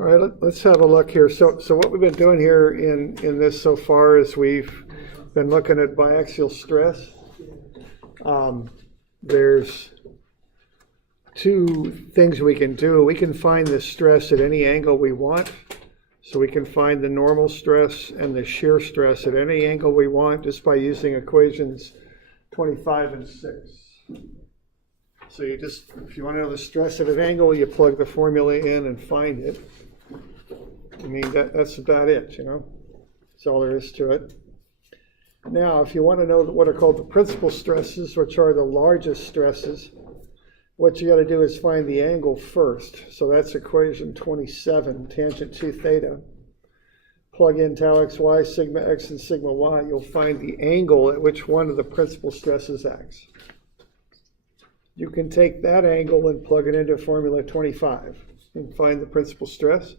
All right, let's have a look here. So what we've been doing here in this so far is we've been looking at biaxial stress. There's two things we can do. We can find the stress at any angle we want. So we can find the normal stress and the shear stress at any angle we want just by using equations 25 and 6. So if you want to know the stress at an angle, you plug the formula in and find it. I mean, that's about it, you know. That's all there is to it. Now, if you want to know what are called the principal stresses, which are the largest stresses, what you got to do is find the angle first. So that's equation 27, tangent 2 theta. Plug in tau xy, sigma x, and sigma y. You'll find the angle at which one of the principal stresses acts. You can take that angle and plug it into formula 25 and find the principal stress.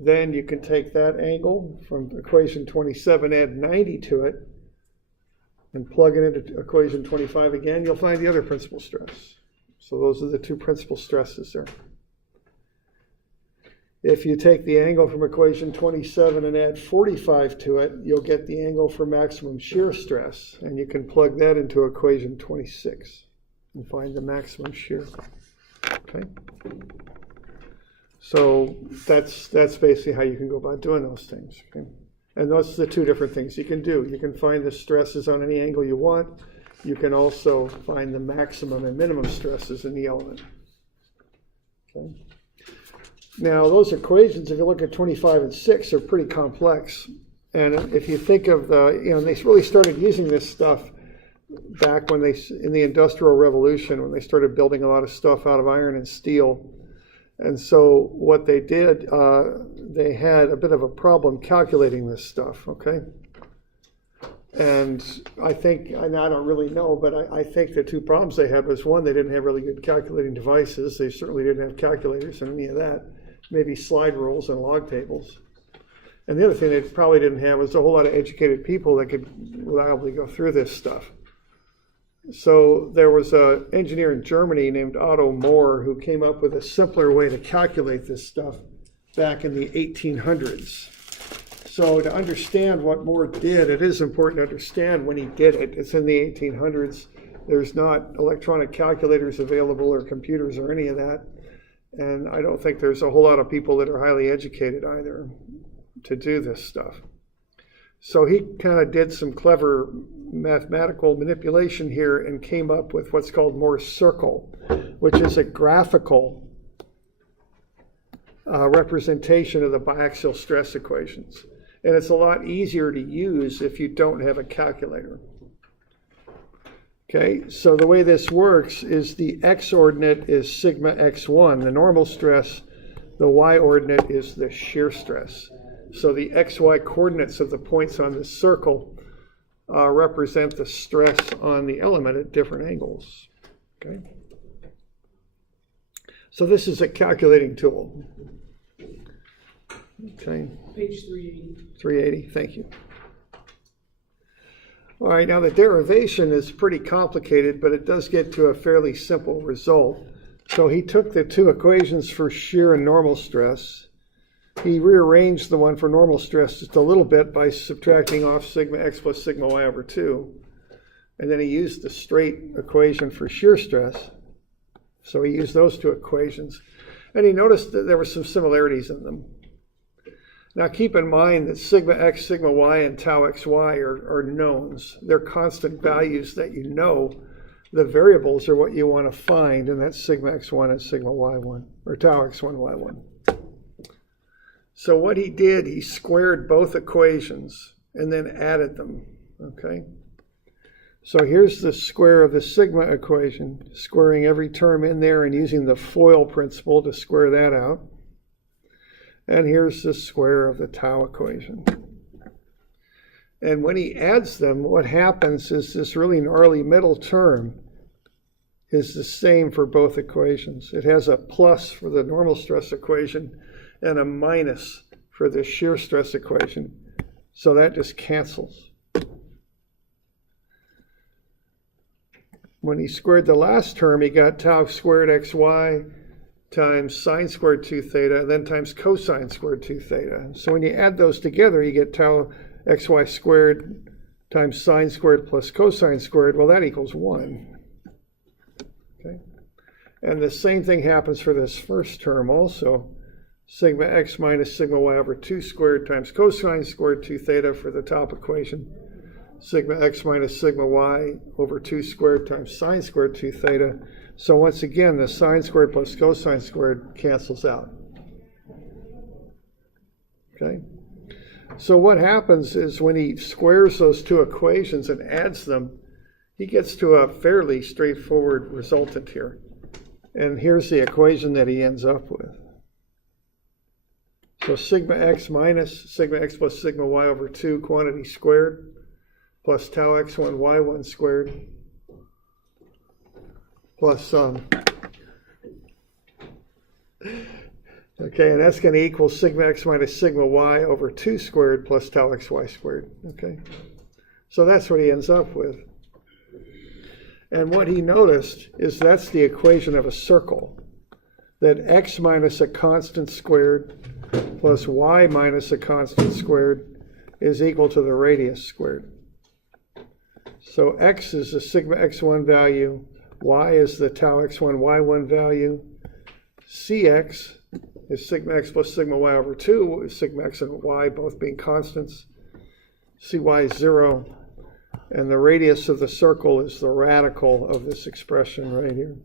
Then you can take that angle from equation 27, add 90 to it, and plug it into equation 25 again. You'll find the other principal stress. So those are the two principal stresses there. If you take the angle from equation 27 and add 45 to it, you'll get the angle for maximum shear stress. And you can plug that into equation 26 and find the maximum shear. Okay? So that's basically how you can go about doing those things. Okay? And those are the two different things you can do. You can find the stresses on any angle you want. You can also find the maximum and minimum stresses in the element. Okay? Now, those equations, if you look at 25 and 6, are pretty complex. And if you think of they really started using this stuff back when in the Industrial Revolution, when they started building a lot of stuff out of iron and steel. And so what they did, they had a bit of a problem calculating this stuff, okay? And I think, and I don't really know, but I think the two problems they had was, one, they didn't have really good calculating devices. They certainly didn't have calculators and any of that. Maybe slide rules and log tables. And the other thing they probably didn't have was a whole lot of educated people that could reliably go through this stuff. So there was an engineer in Germany named Otto Mohr who came up with a simpler way to calculate this stuff back in the 1800s. So to understand what Mohr did, it is important to understand when he did it. It's in the 1800s. There's not electronic calculators available or computers or any of that. And I don't think there's a whole lot of people that are highly educated either to do this stuff. So he kind of did some clever mathematical manipulation here and came up with what's called Mohr's circle, which is a graphical representation of the biaxial stress equations. And it's a lot easier to use if you don't have a calculator. Okay, so the way this works is the x-ordinate is sigma x1, the normal stress. The y-ordinate is the shear stress. So the xy coordinates of the points on this circle represent the stress on the element at different angles. Okay, so this is a calculating tool. Okay. Page 380. 380, thank you. All right, now the derivation is pretty complicated, but it does get to a fairly simple result. So he took the two equations for shear and normal stress. He rearranged the one for normal stress just a little bit by subtracting off sigma x plus sigma y over 2. And then he used the straight equation for shear stress. So he used those two equations. And he noticed that there were some similarities in them. Now keep in mind that sigma x, sigma y, and tau xy are knowns. They're constant values that you know. The variables are what you want to find, and that's sigma x1 and sigma y1, or tau x1, y1. So what he did, he squared both equations and then added them, okay? So here's the square of the sigma equation, squaring every term in there and using the FOIL principle to square that out. And here's the square of the tau equation. And when he adds them, what happens is this really gnarly middle term is the same for both equations. It has a plus for the normal stress equation and a minus for the shear stress equation. So that just cancels. When he squared the last term, he got tau squared xy times sine squared 2 theta, and then times cosine squared 2 theta. So when you add those together, you get tau xy squared times sine squared plus cosine squared. Well, that equals 1. Okay. And the same thing happens for this first term also. Sigma x minus sigma y over 2 squared times cosine squared 2 theta for the top equation. Sigma x minus sigma y over 2 squared times sine squared 2 theta. So once again, the sine squared plus cosine squared cancels out. Okay? So what happens is when he squares those two equations and adds them, he gets to a fairly straightforward resultant here. And here's the equation that he ends up with. So sigma x minus sigma x plus sigma y over 2 quantity squared plus tau x1 y1 squared plus okay, and that's going to equal sigma x minus sigma y over 2 squared plus tau xy squared. Okay, so that's what he ends up with. And what he noticed is that's the equation of a circle, that x minus a constant squared plus y minus a constant squared is equal to the radius squared. So x is the sigma x1 value, y is the tau x1 y1 value, cx is sigma x plus sigma y over 2, with sigma x and y both being constants, cy is 0, and the radius of the circle is the radical of this expression right here.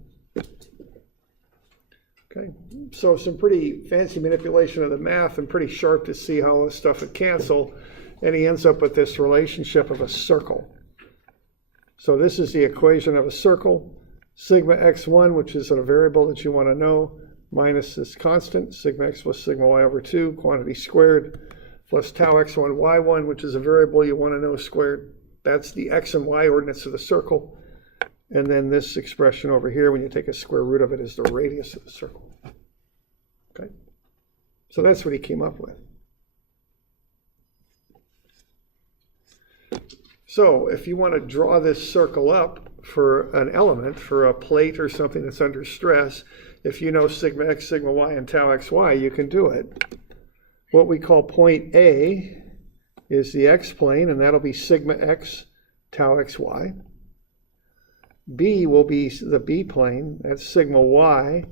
Okay, so some pretty fancy manipulation of the math and pretty sharp to see how this stuff would cancel, and he ends up with this relationship of a circle. So this is the equation of a circle, sigma x1, which is a variable that you want to know, minus this constant, sigma x plus sigma y over 2, quantity squared, plus tau x1 y1, which is a variable you want to know squared. That's the x and y ordinates of the circle. And then this expression over here, when you take a square root of it, is the radius of the circle. Okay? So that's what he came up with. So if you want to draw this circle up for an element, for a plate or something that's under stress, if you know sigma x, sigma y, and tau xy, you can do it. What we call point A is the x-plane, and that'll be sigma x, tau xy. B will be the b-plane, that's sigma y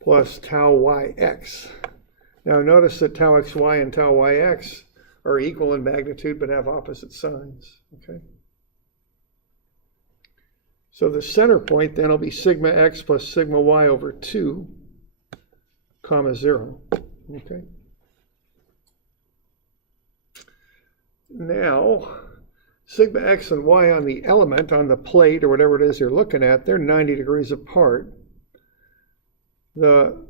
plus tau yx. Now notice that tau xy and tau yx are equal in magnitude but have opposite signs. Okay. So the center point then will be sigma x plus sigma y over 2, comma 0. Okay. Now, sigma x and y on the element, on the plate, or whatever it is you're looking at, they're 90 degrees apart. The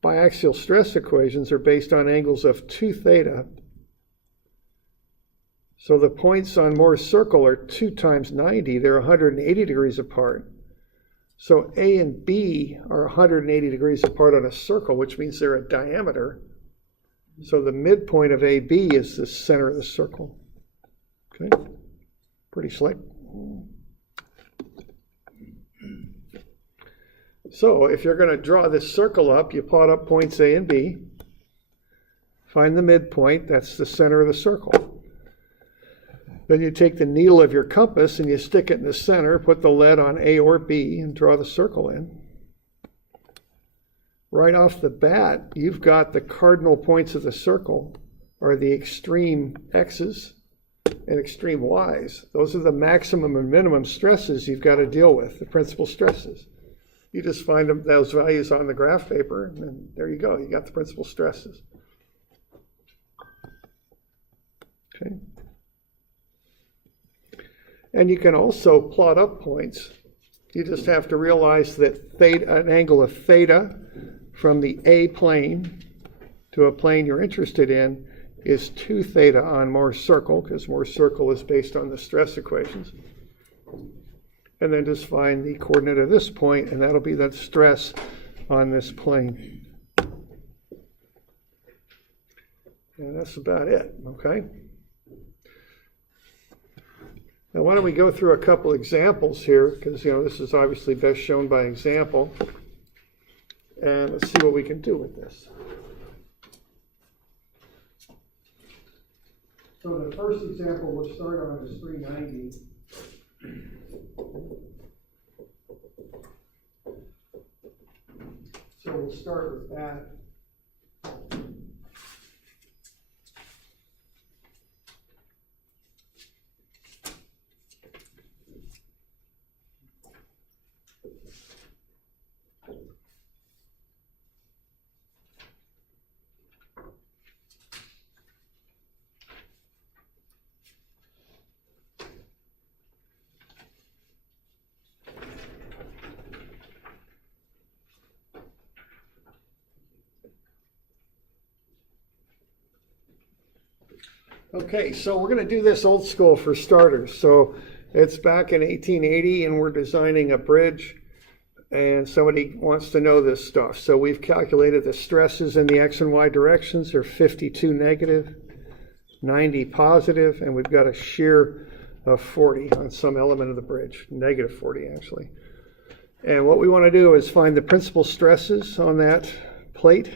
biaxial stress equations are based on angles of 2 theta. So the points on Mohr's circle are 2 times 90. They're 180 degrees apart. So A and B are 180 degrees apart on a circle, which means they're a diameter. So the midpoint of AB is the center of the circle. Okay, pretty slick. So if you're going to draw this circle up, you plot up points A and B. Find the midpoint, that's the center of the circle. Then you take the needle of your compass and you stick it in the center, put the lead on A or B, and draw the circle in. Right off the bat, you've got the cardinal points of the circle are the extreme x's and extreme y's. Those are the maximum and minimum stresses you've got to deal with, the principal stresses. You just find those values on the graph paper, and there you go. You got the principal stresses. Okay. And you can also plot up points. You just have to realize that theta, an angle of theta from the A plane to a plane you're interested in is 2 theta on Mohr's circle, because Mohr's circle is based on the stress equations. And then just find the coordinate of this point, and that'll be the stress on this plane. And that's about it, okay? Now, why don't we go through a couple examples here, because, this is obviously best shown by example. And let's see what we can do with this. So the first example we'll start on is 390. So we'll start with that. Okay, so we're going to do this old school for starters. So it's back in 1880 and we're designing a bridge and somebody wants to know this stuff. So we've calculated the stresses in the X and Y directions are 52 negative, 90 positive, and we've got a shear of 40 on some element of the bridge, negative 40 actually. And what we want to do is find the principal stresses on that plate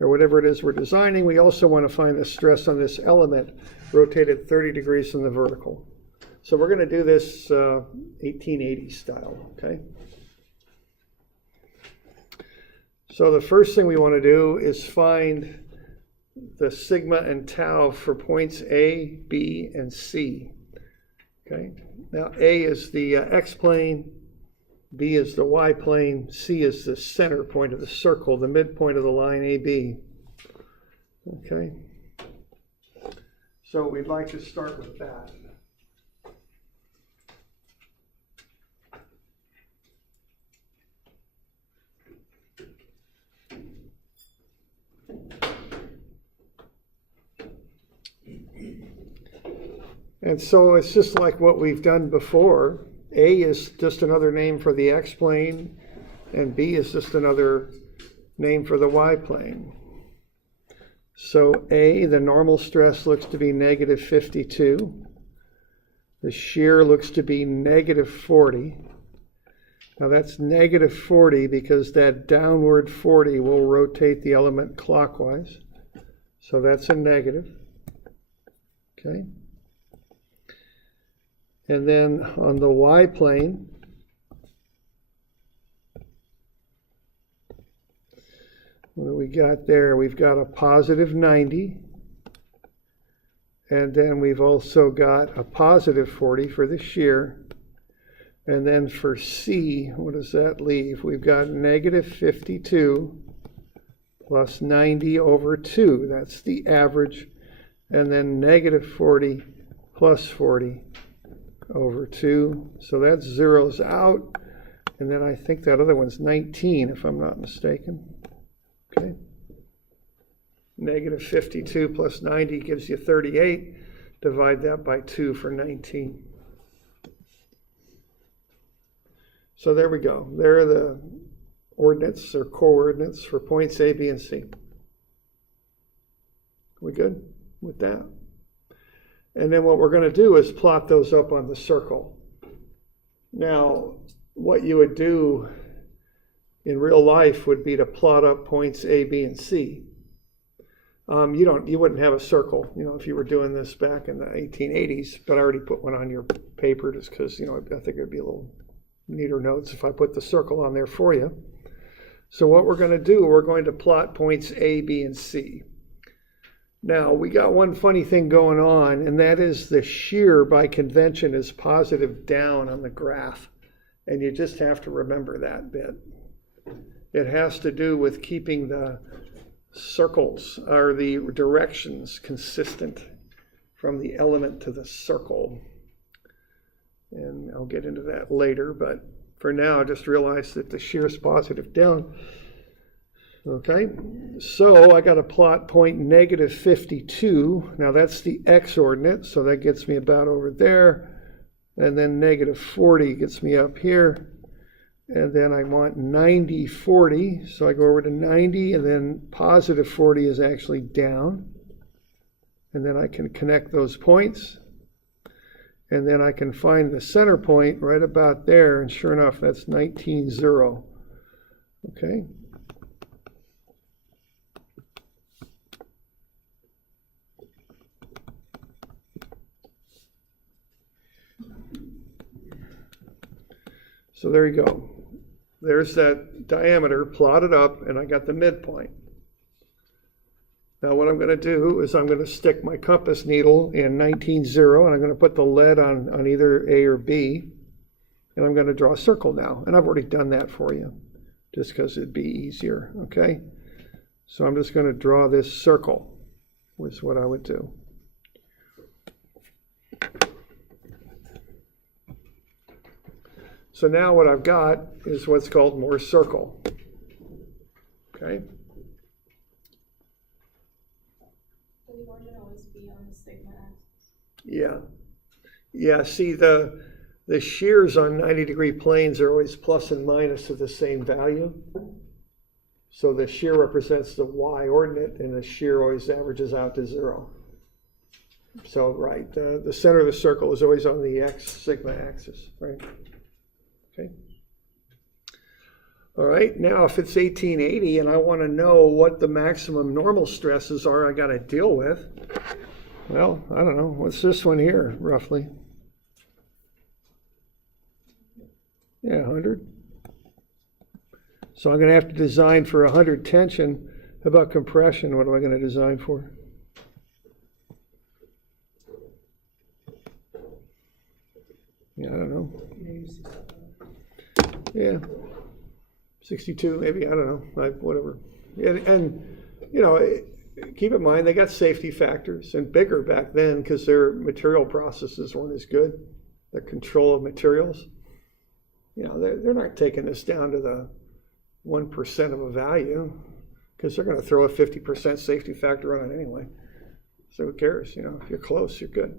or whatever it is we're designing. We also want to find the stress on this element rotated 30 degrees from the vertical. So we're going to do this 1880 style, okay? So the first thing we want to do is find the sigma and tau for points A, B, and C, okay? Now A is the x-plane, B is the y-plane, C is the center point of the circle, the midpoint of the line AB. Okay? So we'd like to start with that. And so it's just like what we've done before. A is just another name for the x-plane, and B is just another name for the y-plane. So A, the normal stress looks to be negative 52. The shear looks to be negative 40. Now that's negative 40 because that downward 40 will rotate the element clockwise. So that's a negative. Okay. And then on the y-plane, what do we got there? We've got a positive 90. And then we've also got a positive 40 for the shear. And then for C, what does that leave? We've got negative 52 plus 90 over 2. That's the average. And then negative 40 plus 40 over 2. So that zeroes out. And then I think that other one's 19, if I'm not mistaken. Okay. Negative 52 plus 90 gives you 38. Divide that by 2 for 19. So there we go. There are the ordinates or coordinates for points A, B, and C. We good with that? And then what we're going to do is plot those up on the circle. Now, what you would do in real life would be to plot up points A, B, and C. You wouldn't have a circle, if you were doing this back in the 1880s, but I already put one on your paper just because, I think it'd be a little neater notes if I put the circle on there for you. So what we're going to do, we're going to plot points A, B, and C. Now, we got one funny thing going on, and that is the shear by convention is positive down on the graph. And you just have to remember that bit. It has to do with keeping the circles or the directions consistent from the element to the circle. And I'll get into that later, but for now, just realize that the shear is positive down. Okay, so I got to plot point negative 52. Now that's the x-ordinate, so that gets me about over there. And then negative 40 gets me up here. And then I want 90, 40. So I go over to 90, and then positive 40 is actually down. And then I can connect those points. And then I can find the center point right about there. And sure enough, that's 19, 0. Okay. So there you go. There's that diameter plotted up, and I got the midpoint. Now what I'm going to do is I'm going to stick my compass needle in 19.0, and I'm going to put the lead on either A or B, and I'm going to draw a circle now. And I've already done that for you, just because it'd be easier, okay? So I'm just going to draw this circle, which is what I would do. So now what I've got is what's called Mohr's circle, okay? Will the origin always be on the sigma axis? Yeah. Yeah, see the shears on 90-degree planes are always plus and minus of the same value. So the shear represents the y-ordinate, and the shear always averages out to 0. So, right, the center of the circle is always on the x sigma axis, right? Okay. All right, now if it's 1880 and I want to know what the maximum normal stresses are I got to deal with, well, I don't know. What's this one here, roughly? Yeah, 100. So I'm going to have to design for 100 tension. How about compression? What am I going to design for? Yeah, I don't know. Yeah, 62 maybe, I don't know, whatever. And you know, keep in mind they got safety factors, and bigger back then because their material processes weren't as good. The control of materials, you know, they're not taking this down to the 1% of a value, because they're going to throw a 50% safety factor on it anyway. So who cares? You know, if you're close, you're good.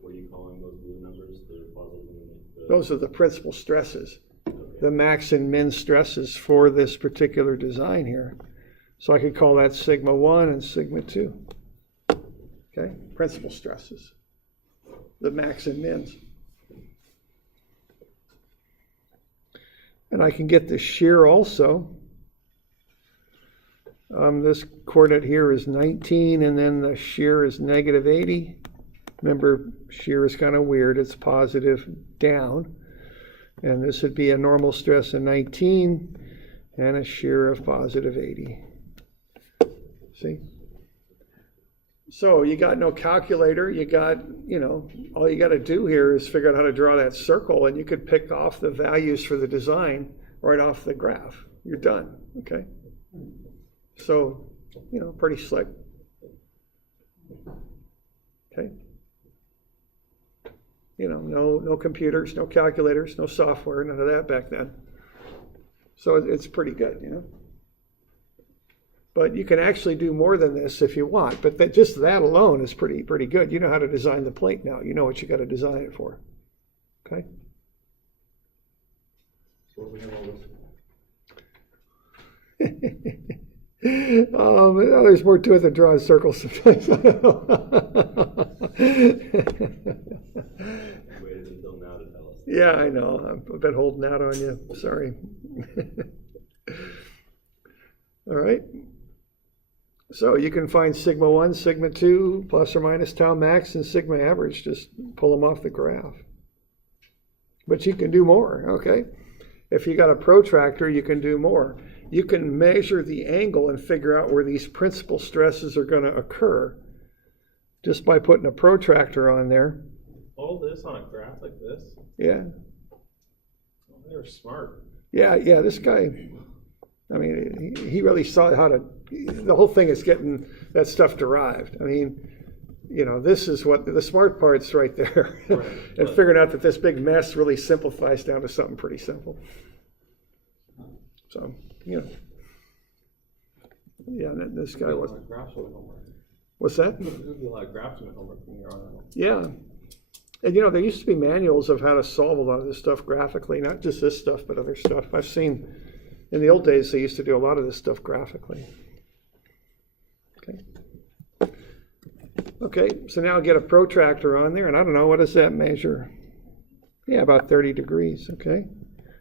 What are you calling those blue numbers? Those are the principal stresses, the max and min stresses for this particular design here. So I could call that sigma 1 and sigma 2. Okay, principal stresses, the max and mins. And I can get the shear also. This coordinate here is 19, and then the shear is negative 80. Remember, shear is kind of weird. It's positive down. And this would be a normal stress of 19 and a shear of positive 80. See? So you got no calculator. You got, you know, all you got to do here is figure out how to draw that circle, and you could pick off the values for the design right off the graph. You're done, okay? So, you know, pretty slick. Okay? You know, no computers, no calculators, no software, none of that back then. So it's pretty good, you know? But you can actually do more than this if you want. But just that alone is pretty good. You know how to design the plate now. You know what you got to design it for. Okay? So what we have all this. There's more to it than drawing circles sometimes. Waited until now to tell us. Yeah, I know. I've been holding out on you. Sorry. All right. So you can find sigma 1, sigma 2, plus or minus tau max, and sigma average. Just pull them off the graph. But you can do more, okay? If you got a protractor, you can do more. You can measure the angle and figure out where these principal stresses are going to occur just by putting a protractor on there. All this on a graph like this? Yeah. Oh, they're smart. Yeah, this guy, I mean, he really saw how to, the whole thing is getting that stuff derived. I mean, you know, this is what, the smart part's right there. Right, and figuring out that this big mess really simplifies down to something pretty simple. So, you know. Yeah, and this guy was. What's that? There's going to be a lot of graphs in the homework from here on out. Yeah. And you know, there used to be manuals of how to solve a lot of this stuff graphically, not just this stuff, but other stuff. I've seen, in the old days, they used to do a lot of this stuff graphically. Okay. Okay, so now I'll get a protractor on there, and I don't know, what does that measure? Yeah, about 30 degrees, okay?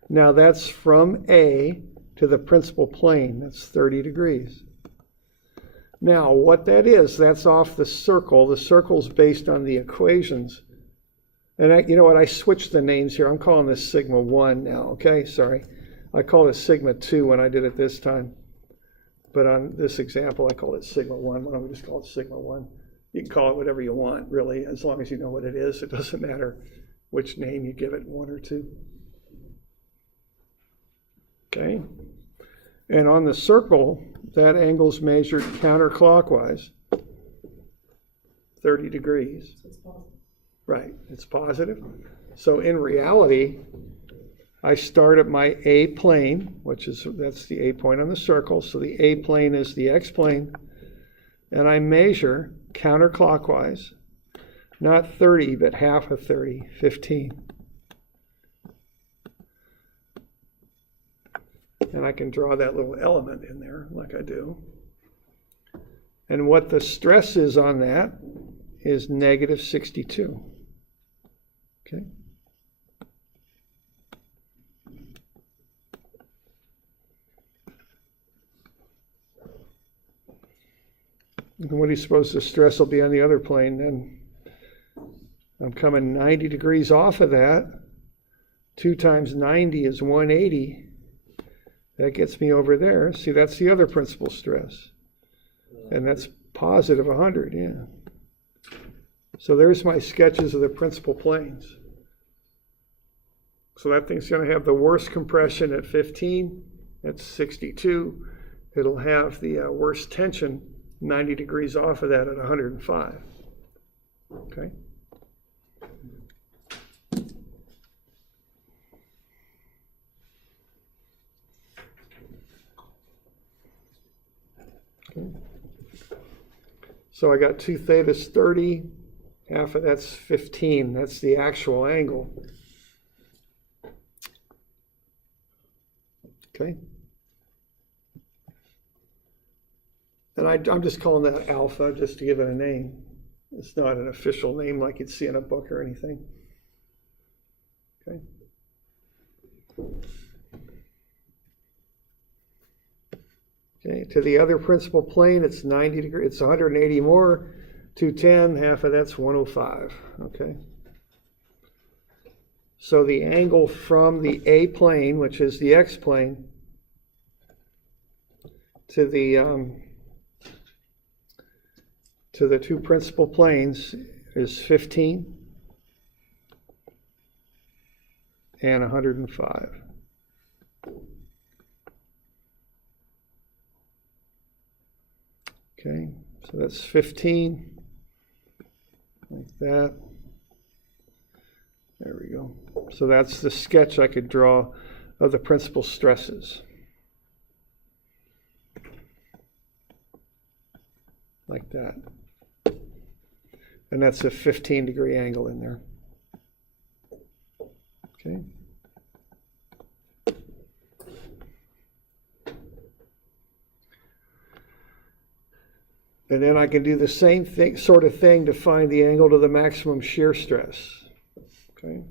Now that's from A to the principal plane. That's 30 degrees. Now, what that is, that's off the circle. The circle's based on the equations And you know what, I switched the names here. I'm calling this sigma 1 now, okay? Sorry. I called it sigma 2 when I did it this time. But on this example, I called it sigma 1. Why don't we just call it sigma 1? You can call it whatever you want, really, as long as you know what it is. It doesn't matter which name you give it, 1 or 2. Okay? And on the circle, that angle's measured counterclockwise, 30 degrees. So it's possible. Right, it's positive. So in reality, I start at my A plane, that's the A point on the circle. So the A plane is the X plane. And I measure counterclockwise, not 30, but half of 30, 15. And I can draw that little element in there like I do. And what the stress is on that is negative 62. Okay. And what do you suppose the stress will be on the other plane then? I'm coming 90 degrees off of that. 2 times 90 is 180. That gets me over there. See, that's the other principal stress. And that's positive 100, yeah. So there's my sketches of the principal planes. So that thing's going to have the worst compression at 15. That's 62. It'll have the worst tension 90 degrees off of that at 105. Okay. So I got 2 thetas 30, half of that's 15. That's the actual angle. Okay. And I'm just calling that alpha just to give it a name. It's not an official name like you'd see in a book or anything. Okay. Okay, to the other principal plane, it's 90 degrees, it's 180 more, 210, half of that's 105, okay? So the angle from the A plane, which is the X plane, to the 2 principal planes is 15 and 105. Okay, so that's 15, like that. There we go. So that's the sketch I could draw of the principal stresses. Like that. And that's a 15-degree angle in there. Okay. And then I can do the same thing, sort of thing to find the angle to the maximum shear stress. Okay.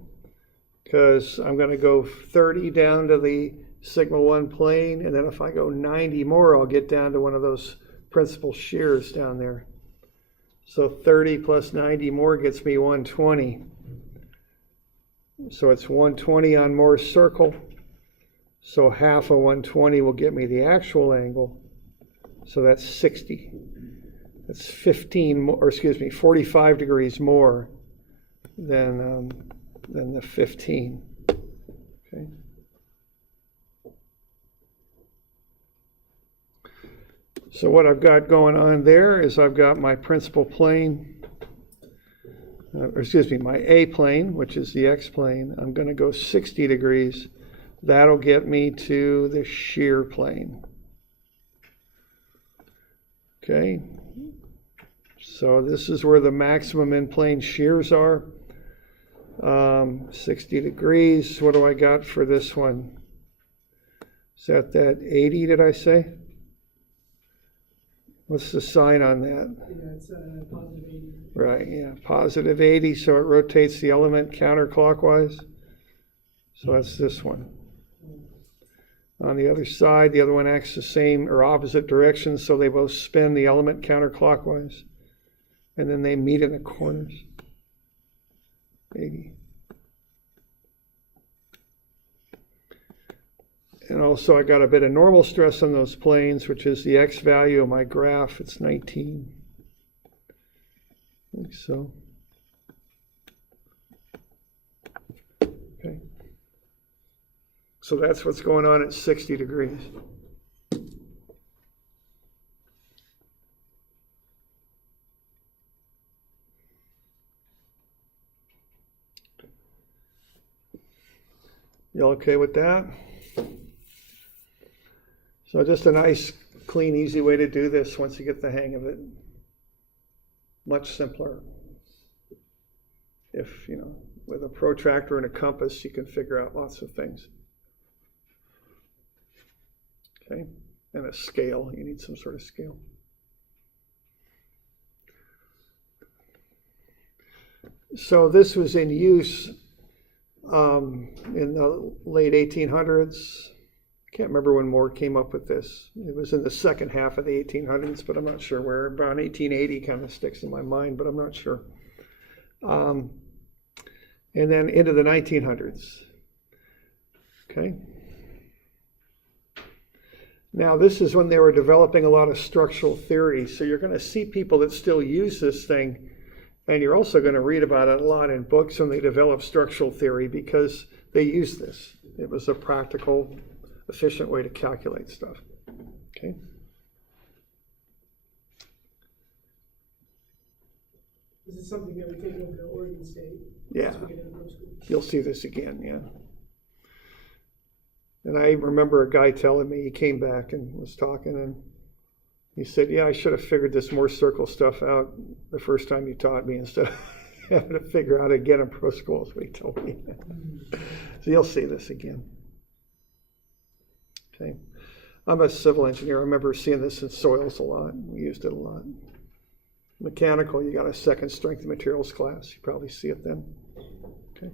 Because I'm going to go 30 down to the sigma 1 plane, and then if I go 90 more, I'll get down to one of those principal shears down there. So 30 plus 90 more gets me 120. So it's 120 on Mohr's circle. So half of 120 will get me the actual angle. So that's 60. That's 45 degrees more than the 15. Okay. So what I've got going on there is I've got my principal plane, my A plane, which is the X plane. I'm going to go 60 degrees. That'll get me to the shear plane. Okay. So this is where the maximum in-plane shears are. 60 degrees. What do I got for this one? Is that 80, did I say? What's the sign on that? Yeah, it's positive 80. Right, yeah, positive 80, so it rotates the element counterclockwise. So that's this one. On the other side, the other one acts the same or opposite direction, so they both spin the element counterclockwise. And then they meet in the corners. 80. And also I got a bit of normal stress on those planes, which is the x value of my graph. It's 19. Like so. Okay. So that's what's going on at 60 degrees. You all okay with that? So just a nice, clean, easy way to do this once you get the hang of it. Much simpler. If, you know, with a protractor and a compass, you can figure out lots of things. Okay, and a scale, you need some sort of scale. So this was in use in the late 1800s. I can't remember when Mohr came up with this. It was in the second half of the 1800s, but I'm not sure where. Around 1880 kind of sticks in my mind, but I'm not sure. And then into the 1900s. Okay. Now this is when they were developing a lot of structural theory. So you're going to see people that still use this thing, and you're also going to read about it a lot in books when they develop structural theory because they use this. It was a practical, efficient way to calculate stuff. Okay. This is something that we take over to Oregon State. Yeah. As we get into school. You'll see this again, yeah. And I remember a guy telling me, he came back and was talking, and he said, yeah, I should have figured this Mohr circle stuff out the first time you taught me instead of having to figure out again in pro school, is what he told me. So you'll see this again. Okay. I'm a civil engineer. I remember seeing this in soils a lot. We used it a lot. Mechanical, you got a second strength materials class. You probably see it then. Okay.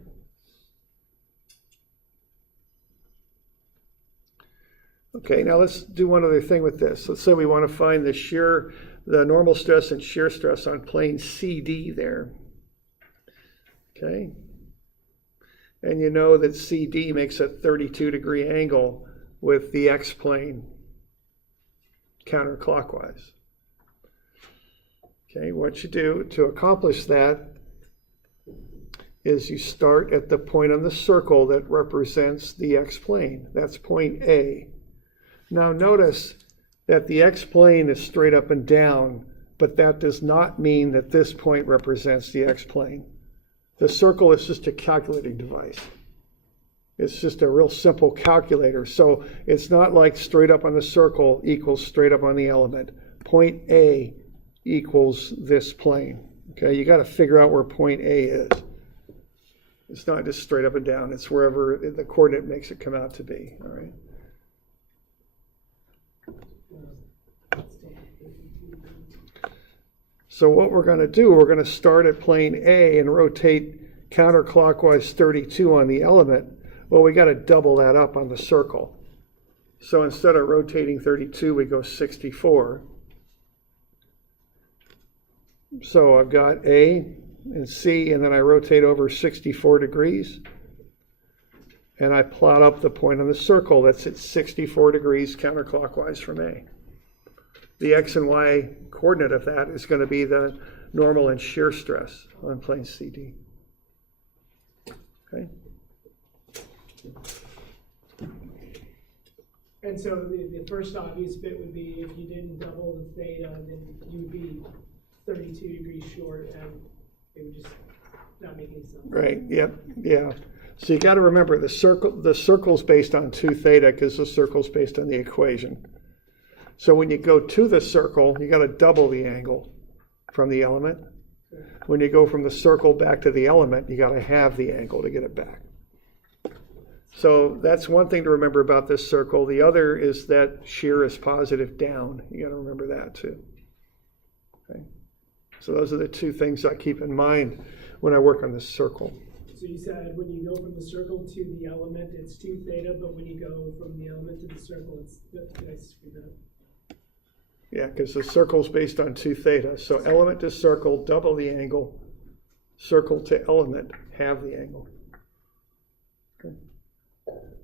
Okay, now let's do one other thing with this. Let's say we want to find the normal stress and shear stress on plane CD there. Okay. And you know that CD makes a 32-degree angle with the x-plane counterclockwise. Okay, what you do to accomplish that is you start at the point on the circle that represents the x-plane. That's point A. Now notice that the x-plane is straight up and down, but that does not mean that this point represents the x-plane. The circle is just a calculating device. It's just a real simple calculator. So it's not like straight up on the circle equals straight up on the element. Point A equals this plane. Okay, you got to figure out where point A is. It's not just straight up and down. It's wherever the coordinate makes it come out to be. All right. So what we're going to do, we're going to start at plane A and rotate counterclockwise 32 on the element. Well, we got to double that up on the circle. So instead of rotating 32, we go 64. So I've got A and C, and then I rotate over 64 degrees. And I plot up the point on the circle that's at 64 degrees counterclockwise from A. The X and Y coordinate of that is going to be the normal and shear stress on plane CD. Okay. And so the first obvious bit would be if you didn't double the theta, then you would be 32 degrees short, and it would just not make any sense. Right. Yep. Yeah. So you got to remember the circle's based on 2 theta because the circle's based on the equation. So when you go to the circle, you got to double the angle from the element. When you go from the circle back to the element, you got to halve the angle to get it back. So that's one thing to remember about this circle. The other is that shear is positive down. You got to remember that too. Okay. So those are the 2 things I keep in mind when I work on this circle. So you said when you go from the circle to the element, it's 2 theta, but when you go from the element to the circle, it's, did I screw that up? Yeah, because the circle's based on 2 theta. So element to circle, double the angle. circle to element have the angle. Okay.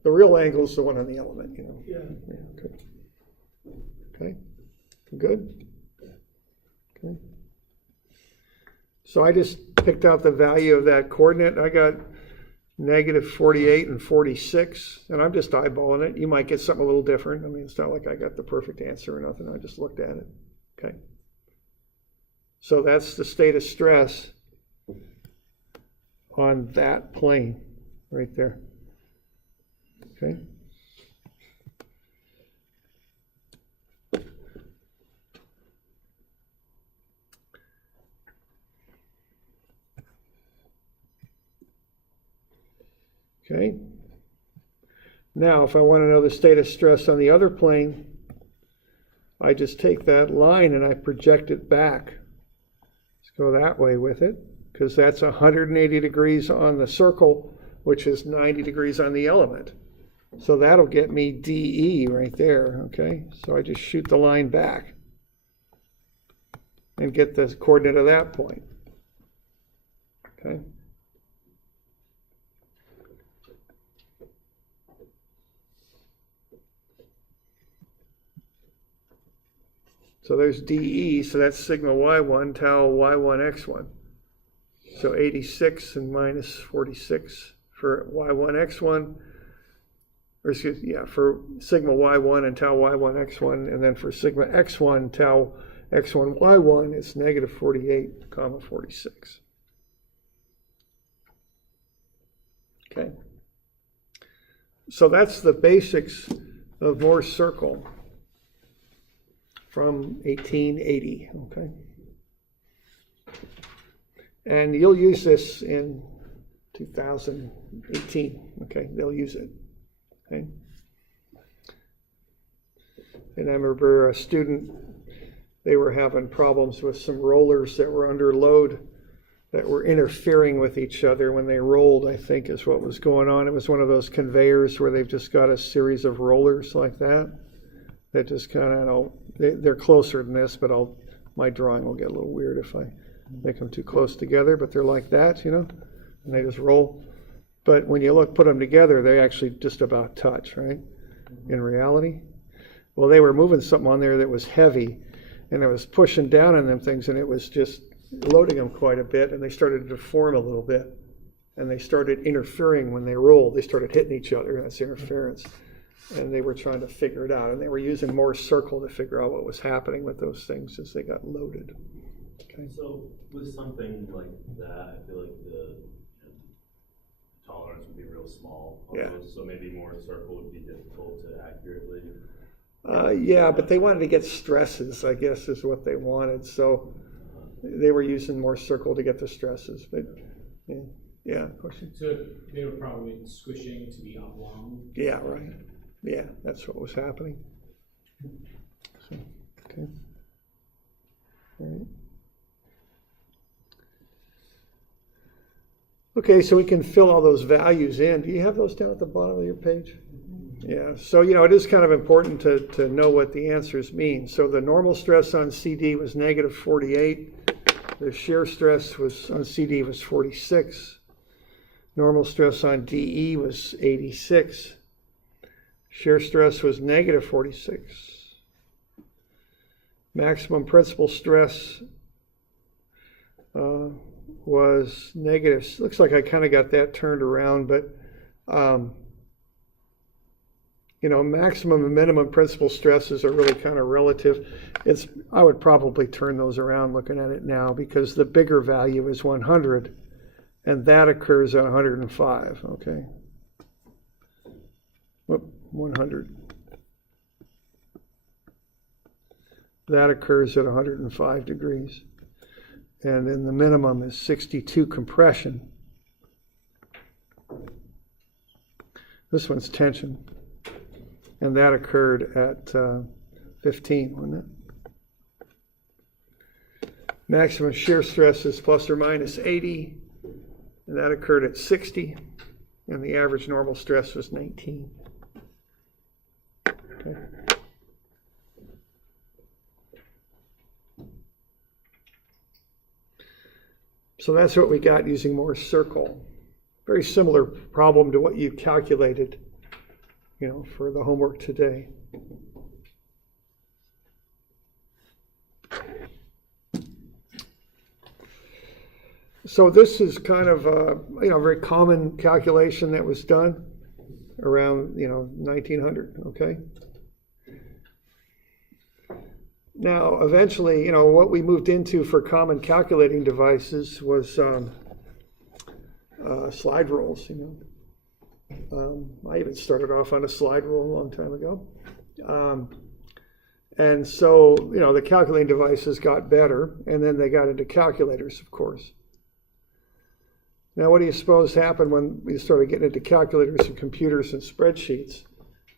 The real angle is the one on the element, you know. Yeah. Yeah, okay. Good? Okay. So I just picked out the value of that coordinate. I got negative 48 and 46, and I'm just eyeballing it. You might get something a little different. I mean, it's not like I got the perfect answer or nothing. I just looked at it. Okay. So that's the state of stress on that plane right there. Okay. Okay. Now, if I want to know the state of stress on the other plane, I just take that line and I project it back. Let's go that way with it, because that's 180 degrees on the circle, which is 90 degrees on the element. So that'll get me DE right there, okay? So I just shoot the line back and get the coordinate of that point, okay? So there's DE, so that's sigma y1, tau y1, x1. So 86 and minus 46 for y1, x1, or excuse me, yeah, for sigma y1 and tau y1, x1, and then for sigma x1, tau x1, y1, it's negative 48, comma 46. Okay. So that's the basics of Mohr's circle from 1880, okay? And you'll use this in 2018, okay? They'll use it, okay? And I remember a student, they were having problems with some rollers that were under load that were interfering with each other when they rolled, I think is what was going on. It was one of those conveyors where they've just got a series of rollers like that just kind of, you know, they're closer than this, but my drawing will get a little weird if I make them too close together, but they're like that, you know, and they just roll. But when you put them together, they actually just about touch, right, in reality. Well, they were moving something on there that was heavy, and it was pushing down on them things, and it was just loading them quite a bit, and they started to deform a little bit, and they started interfering when they rolled. They started hitting each other. That's interference. And they were trying to figure it out, and they were using Mohr's circle to figure out what was happening with those things as they got loaded. Okay. So with something like that, I feel like the tolerance would be real small. Yeah. So maybe Mohr's circle would be difficult to accurately. Yeah, but they wanted to get stresses, I guess, is what they wanted. So they were using Mohr's circle to get the stresses. But yeah, question. So they were probably squishing to be oblong. Yeah, right. Yeah, that's what was happening. So, okay. All right. Okay, so we can fill all those values in. Do you have those down at the bottom of your page? Yeah, so, you know, it is kind of important to know what the answers mean. So the normal stress on CD was negative 48. The shear stress on CD was 46. Normal stress on DE was 86. Shear stress was negative 46. Maximum principal stress was negative. Looks like I kind of got that turned around, but you know, maximum and minimum principal stresses are really kind of relative. I would probably turn those around looking at it now, because the bigger value is 100, and that occurs at 105, okay? Whoop, 100. That occurs at 105 degrees. And then the minimum is 62 compression. This one's tension. And that occurred at 15, wasn't it? Maximum shear stress is plus or minus 80. And that occurred at 60. And the average normal stress was 19. Okay. So that's what we got using Mohr's circle. Very similar problem to what you calculated, for the homework today. So this is kind of a very common calculation that was done around 1900. Okay. Now, eventually, what we moved into for common calculating devices was slide rules. I even started off on a slide rule a long time ago. And so, the calculating devices got better, and then they got into calculators, of course. Now, what do you suppose happened when we started getting into calculators and computers and spreadsheets?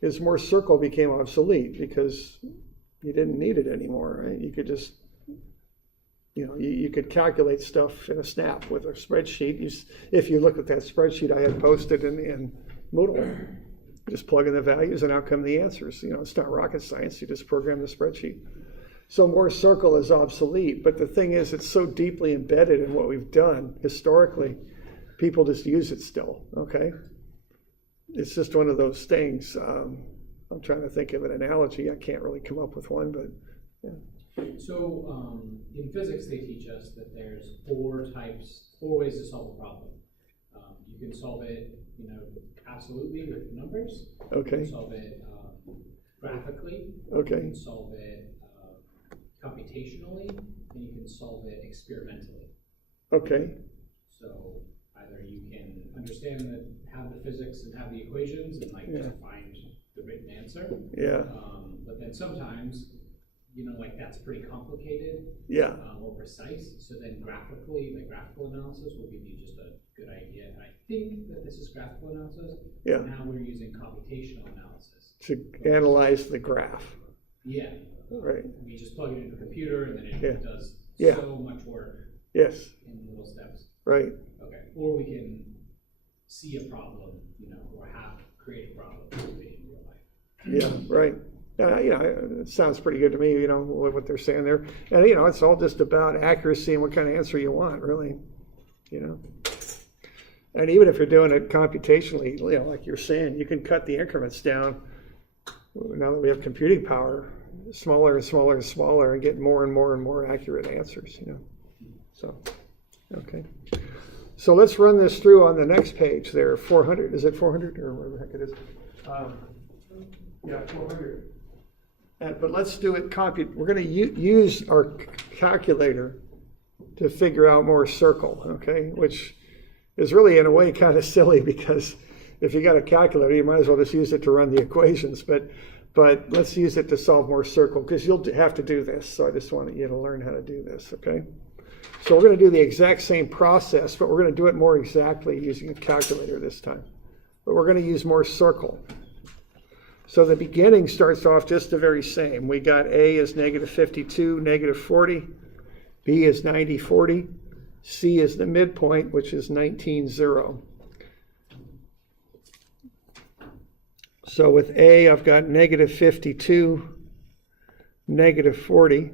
Is Mohr's circle became obsolete because you didn't need it anymore, right? You could just, you could calculate stuff in a snap with a spreadsheet. If you look at that spreadsheet I had posted in Moodle, just plug in the values and out come the answers. It's not rocket science. You just program the spreadsheet. So Mohr's circle is obsolete, but the thing is, it's so deeply embedded in what we've done historically. People just use it still, okay? It's just one of those things. I'm trying to think of an analogy. I can't really come up with one, but yeah. So in physics, they teach us that there's four ways to solve a problem. You can solve it, absolutely with numbers. Okay. You can solve it graphically. Okay. You can solve it computationally, and you can solve it experimentally. Okay. So either you can understand have the physics and have the equations and just find the written answer. Yeah. But then sometimes, that's pretty complicated. Yeah. Or precise. So then graphically, the graphical analysis will give you just a good idea. And I think that this is graphical analysis. Yeah. Now we're using computational analysis. To analyze the graph. Yeah. Right. We just plug it into a computer and then it does so much work. Yes. In little steps. Right. Okay. Or we can see a problem, or create a problem in real life. Yeah, right. It sounds pretty good to me, what they're saying there. And, it's all just about accuracy and what kind of answer you want, really, And even if you're doing it computationally, like you're saying, you can cut the increments down. Now that we have computing power, smaller and smaller and smaller, and get more and more and more accurate answers, So, okay. So let's run this through on the next page there, 400. Is it 400 or whatever the heck it is? 400. But let's do it We're going to use our calculator to figure out Mohr's circle, okay? Which is really, in a way, kind of silly because if you got a calculator, you might as well just use it to run the equations. But let's use it to solve Mohr's circle because you'll have to do this. So I just wanted you to learn how to do this, okay? So we're going to do the exact same process, but we're going to do it more exactly using a calculator this time. But we're going to use Mohr's circle. So the beginning starts off just the very same. We got A is -52, -40. B is 90, 40. C is the midpoint, which is 19, 0. So with A, I've got -52, -40.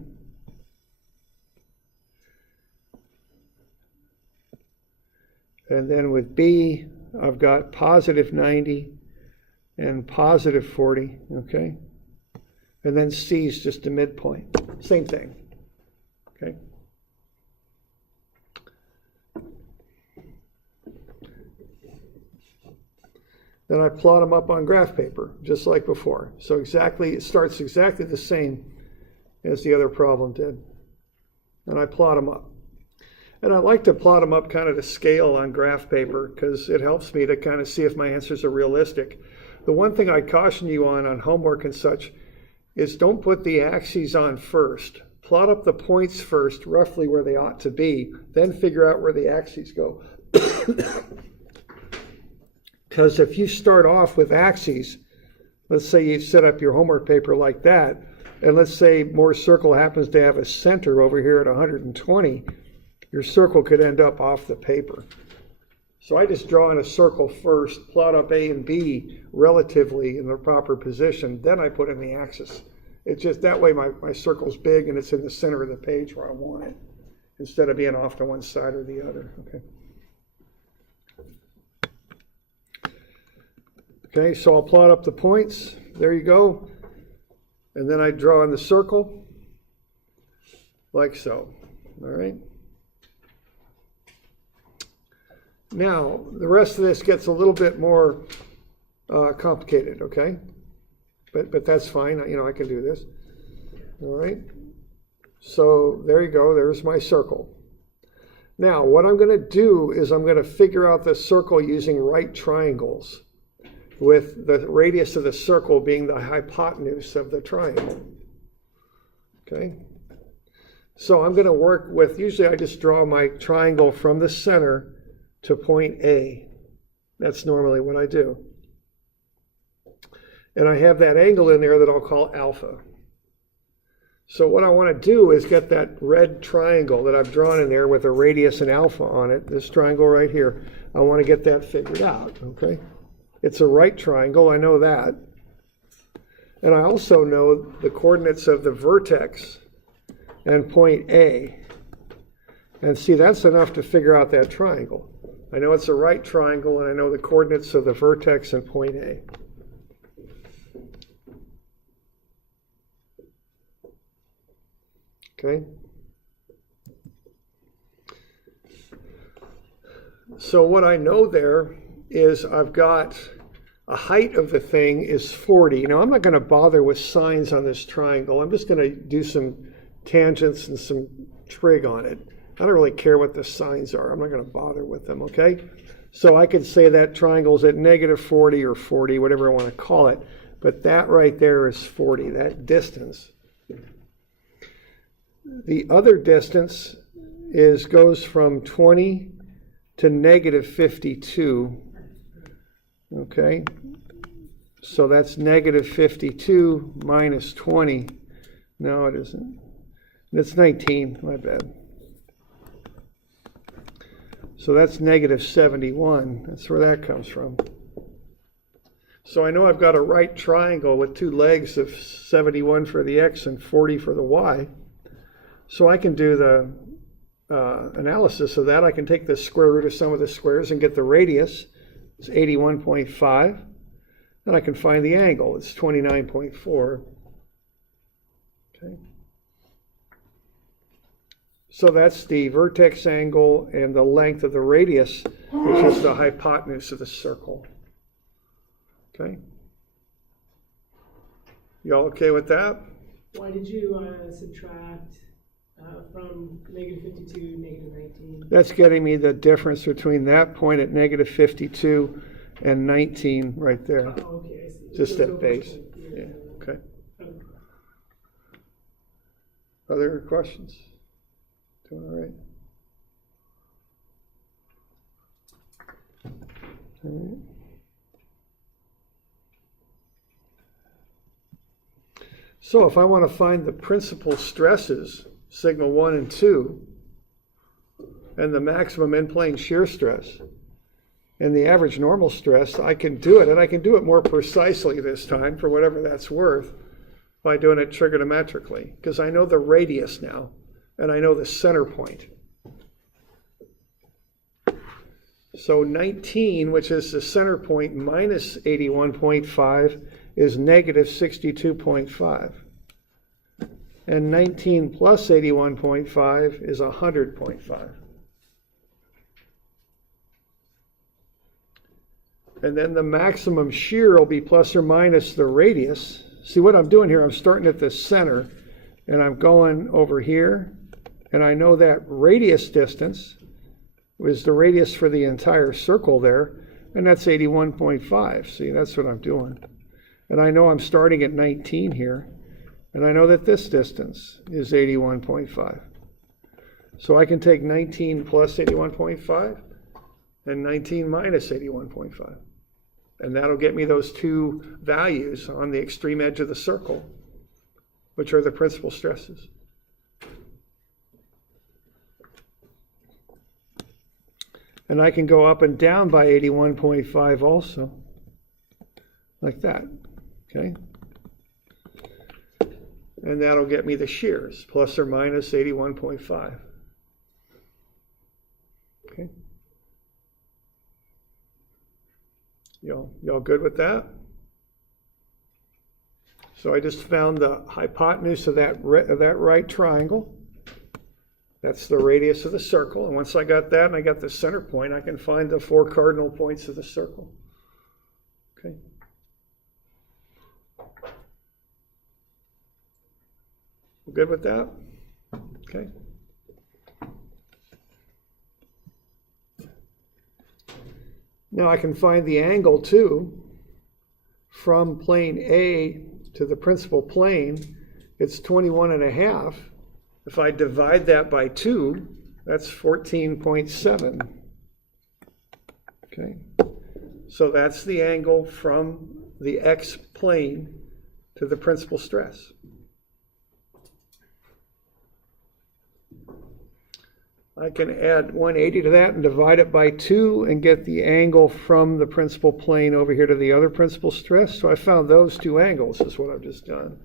And then with B, I've got +90 and +40, okay? And then C is just a midpoint. Same thing, okay? Then I plot them up on graph paper, just like before. So it starts exactly the same as the other problem did. And I plot them up. And I like to plot them up kind of to scale on graph paper because it helps me to kind of see if my answers are realistic. The one thing I caution you on homework and such is don't put the axes on first. Plot up the points first, roughly where they ought to be, then figure out where the axes go. Because if you start off with axes, let's say you set up your homework paper like that, and let's say Mohr's circle happens to have a center over here at 120, your circle could end up off the paper. So I just draw in a circle first, plot up A and B relatively in the proper position, then I put in the axis. It's just that way my circle's big and it's in the center of the page where I want it. instead of being off to one side or the other, okay? Okay, so I'll plot up the points. There you go. And then I draw in the circle, like so, all right? Now, the rest of this gets a little bit more complicated, okay? But that's fine, you know, I can do this, all right? So there you go, there's my circle. Now, what I'm gonna do is I'm gonna figure out the circle using right triangles, with the radius of the circle being the hypotenuse of the triangle, okay? So I'm gonna work with, usually I just draw my triangle from the center to point A. That's normally what I do. And I have that angle in there that I'll call alpha. So what I want to do is get that red triangle that I've drawn in there with a radius and alpha on it, this triangle right here. I want to get that figured out, okay? It's a right triangle, I know that. And I also know the coordinates of the vertex and point A. And see, that's enough to figure out that triangle. I know it's a right triangle, and I know the coordinates of the vertex and point A. Okay. So what I know there is I've got a height of the thing is 40. Now I'm not going to bother with signs on this triangle. I'm just going to do some tangents and some trig on it. I don't really care what the signs are. I'm not going to bother with them, okay? So I could say that triangle's at negative 40 or 40, whatever I want to call it. But that right there is 40, that distance. The other distance goes from 20 to negative 52. Okay, so that's negative 52 minus 20. No, it isn't. It's 19, my bad. So that's negative 71. That's where that comes from. So I know I've got a right triangle with two legs of 71 for the x and 40 for the y. So I can do the analysis of that. I can take the square root of some of the squares and get the radius. It's 81.5. And I can find the angle. It's 29.4. Okay. So that's the vertex angle and the length of the radius, which is the hypotenuse of the circle. Okay. You all okay with that? Why did you subtract from negative 52 to negative 19? That's getting me the difference between that point at negative 52 and 19 right there. Oh, okay, I see. Just So at it's base. over Yeah, here. okay. Okay. Other questions? Doing all right? All right. So if I want to find the principal stresses, sigma 1 and 2, and the maximum end-plane shear stress, and the average normal stress, I can do it, and I can do it more precisely this time, for whatever that's worth, by doing it trigonometrically, because I know the radius now, and I know the center point. So 19, which is the center point, minus 81.5, is negative 62.5. And 19 plus 81.5 is 100.5. And then the maximum shear will be plus or minus the radius. See what I'm doing here, I'm starting at the center, and I'm going over here, and I know that radius distance is the radius for the entire circle there, and that's 81.5. See, that's what I'm doing. And I know I'm starting at 19 here, and I know that this distance is 81.5. So I can take 19 plus 81.5 and 19 minus 81.5. And that'll get me those two values on the extreme edge of the circle, which are the principal stresses. And I can go up and down by 81.5 also, like that, okay? And that'll get me the shears, plus or minus 81.5. Y'all good with that? So I just found the hypotenuse of that right triangle. That's the radius of the circle. And once I got that and I got the center point, I can find the 4 cardinal points of the circle. Okay. We're good with that? Okay. Now I can find the angle too from plane A to the principal plane. It's 21.5. If I divide that by 2, that's 14.7. Okay. So that's the angle from the x plane to the principal stress. I can add 180 to that and divide it by 2 and get the angle from the principal plane over here to the other principal stress. So I found those 2 angles is what I've just done.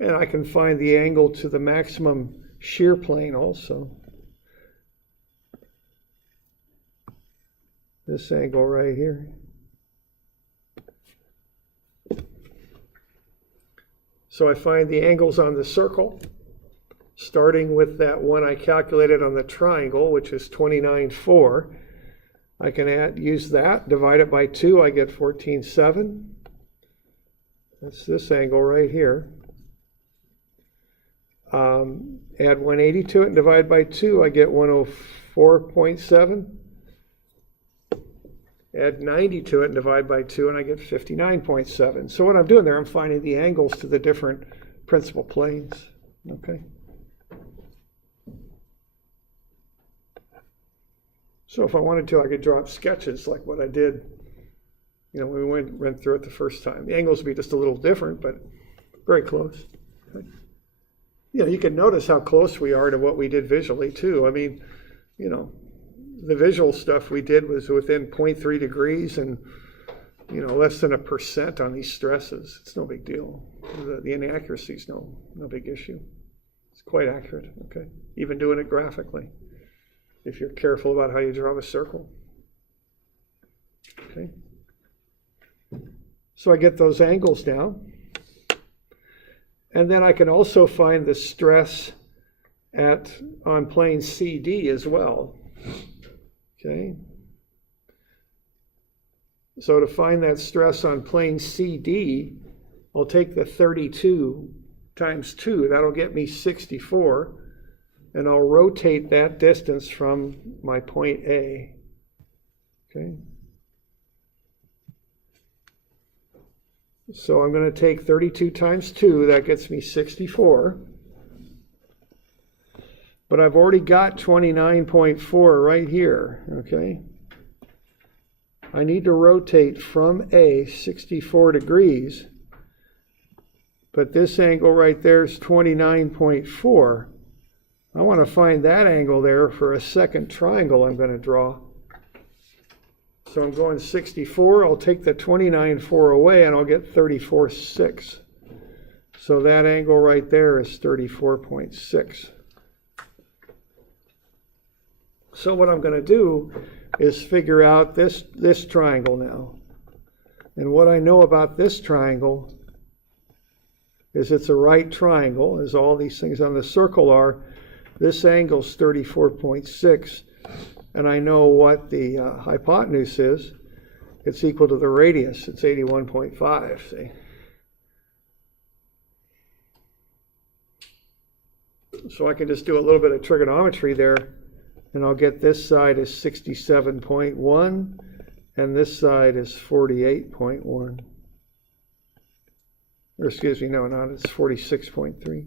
And I can find the angle to the maximum shear plane also. This angle right here. So I find the angles on the circle, starting with that one I calculated on the triangle, which is 29.4. I can use that, divide it by 2, I get 14.7. That's this angle right here. Add 180 to it and divide by 2, I get 104.7. Add 90 to it and divide by 2, and I get 59.7. So what I'm doing there, I'm finding the angles to the different principal planes. Okay. So if I wanted to, I could draw up sketches like what I did, when we went through it the first time. The angles would be just a little different, but very close. Okay. You can notice how close we are to what we did visually too. I mean, the visual stuff we did was within 0.3 degrees and, less than 1% on these stresses. It's no big deal. The inaccuracy is no big issue. It's quite accurate, okay? Even doing it graphically, if you're careful about how you draw the circle. Okay. So I get those angles now. And then I can also find the stress on plane CD as well. Okay. So to find that stress on plane CD, I'll take the 32 times 2. That'll get me 64. And I'll rotate that distance from my point A. Okay. So I'm going to take 32 times 2. That gets me 64. But I've already got 29.4 right here, okay? I need to rotate from A 64 degrees, but this angle right there is 29.4. I want to find that angle there for a second triangle I'm going to draw. So I'm going 64, I'll take the 29.4 away and I'll get 34.6. So that angle right there is 34.6. So what I'm going to do is figure out this triangle now. And what I know about this triangle is it's a right triangle, as all these things on the circle are. This angle's 34.6, and I know what the hypotenuse is. It's equal to the radius. It's 81.5, see? So I can just do a little bit of trigonometry there, and I'll get this side is 67.1, and this side is 48.1. Or excuse me, no, not, it's 46.3.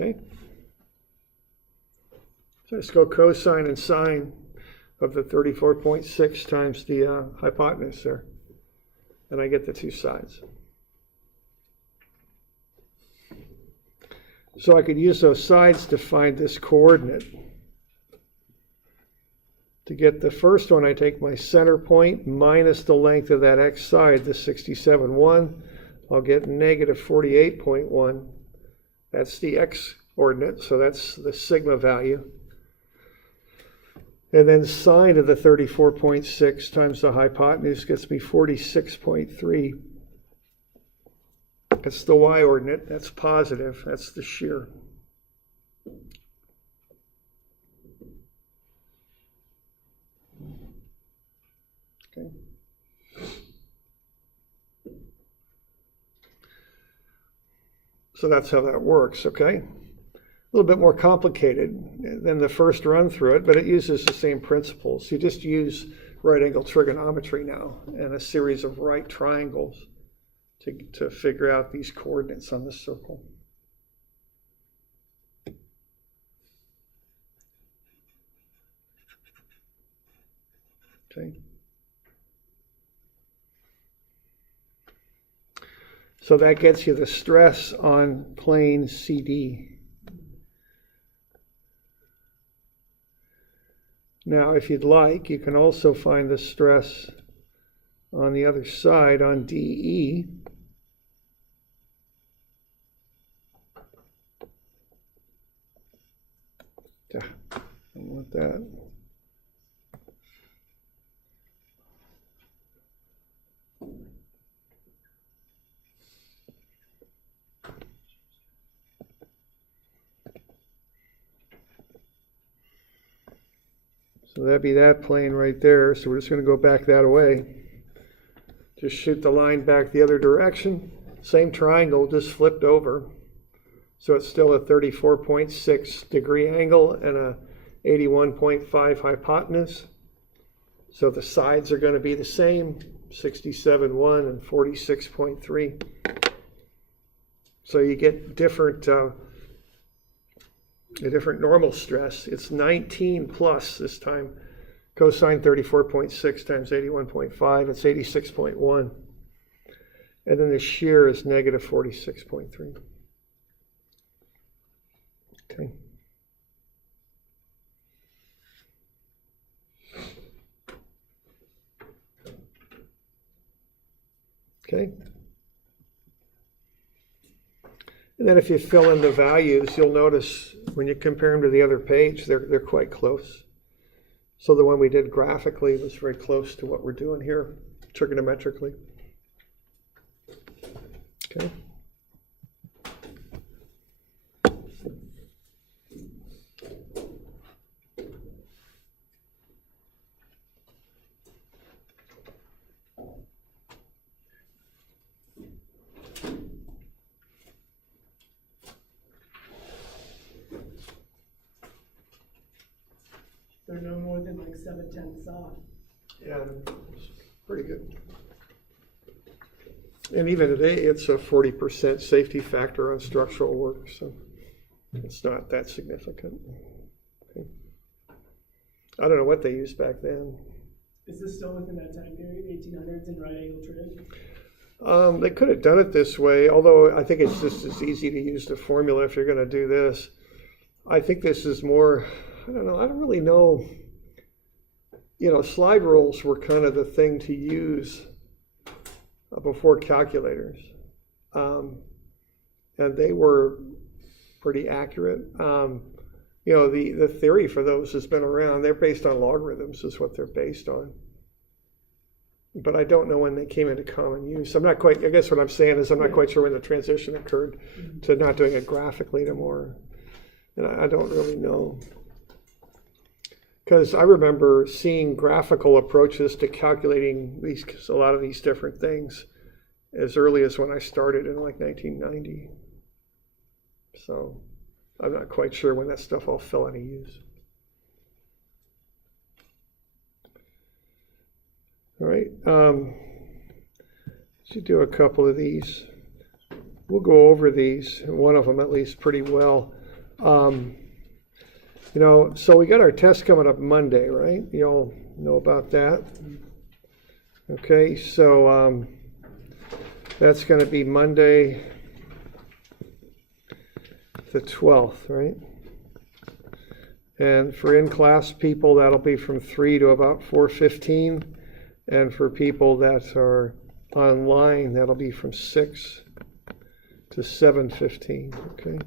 Okay. So just go cosine and sine of the 34.6 times the hypotenuse there. And I get the two sides. So I could use those sides to find this coordinate. To get the first one, I take my center point minus the length of that x side, the 67.1. I'll get negative 48.1. That's the x ordinate, so that's the sigma value. And then sine of the 34.6 times the hypotenuse gets me 46.3. That's the y-ordinate, that's positive, that's the shear. Okay. So that's how that works, okay? A little bit more complicated than the first run through it, but it uses the same principles. You just use right angle trigonometry now and a series of right triangles to figure out these coordinates on the circle. Okay. So that gets you the stress on plane CD. Now, if you'd like, you can also find the stress on the other side on DE. I don't want that. So that'd be that plane right there. So we're just going to go back that way. Just shoot the line back the other direction. Same triangle, just flipped over. So it's still a 34.6 degree angle and a 81.5 hypotenuse. So the sides are going to be the same, 67.1 and 46.3. So you get different a different normal stress. It's 19 plus this time. Cosine 34.6 times 81.5, it's 86.1. And then the shear is negative 46.3. Okay. Okay. And then if you fill in the values, you'll notice when you compare them to the other page, they're quite close. So the one we did graphically was very close to what we're doing here, trigonometrically. Okay. They're no more than like 7/10 off. Yeah, it's pretty good. And even today, it's a 40% safety factor on structural work, so it's not that significant. Okay. I don't know what they used back then. Is this still within that time period, 1800s and right angle trig? They could have done it this way, although I think it's just as easy to use the formula if you're going to do this. I think this is more, I don't know, I don't really know. You know, slide rules were kind of the thing to use before calculators. And they were pretty accurate. You know, the theory for those has been around. They're based on logarithms is what they're based on. But I don't know when they came into common use. I'm not quite, I guess what I'm saying is I'm not quite sure when the transition occurred to not doing it graphically to more. And I don't really know. Because I remember seeing graphical approaches to calculating a lot of these different things as early as when I started in like 1990. So I'm not quite sure when that stuff all fell into use. All right, should do a couple of these. We'll go over these, one of them at least pretty well. You know, so we got our test coming up Monday, right? You all know about that? Okay, so that's going to be Monday the 12th, right? And for in-class people, that'll be from 3 to about 4:15. And for people that are online, that'll be from 6 to 7:15, okay?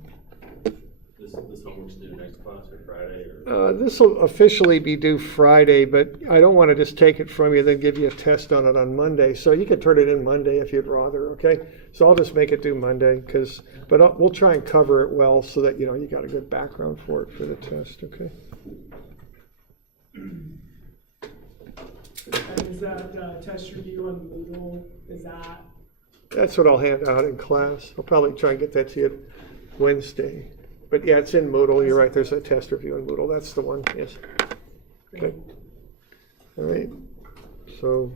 The this homework's due next class or Friday or? This will officially be due Friday, but I don't want to just take it from you, then give you a test on it on Monday. So you could turn it in Monday if you'd rather, okay? So I'll just make it due Monday, but we'll try and cover it well so that, you got a good background for it for the test, okay? And is that test review on Moodle, is that, That's what I'll hand out in class. I'll probably try and get that to you Wednesday. But yeah, it's in Moodle. You're right. There's a test review in Moodle. That's the one. Yes. Okay. All right. So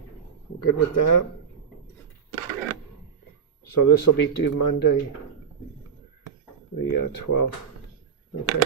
we're good with that. So this will be due Monday, the 12th. Okay.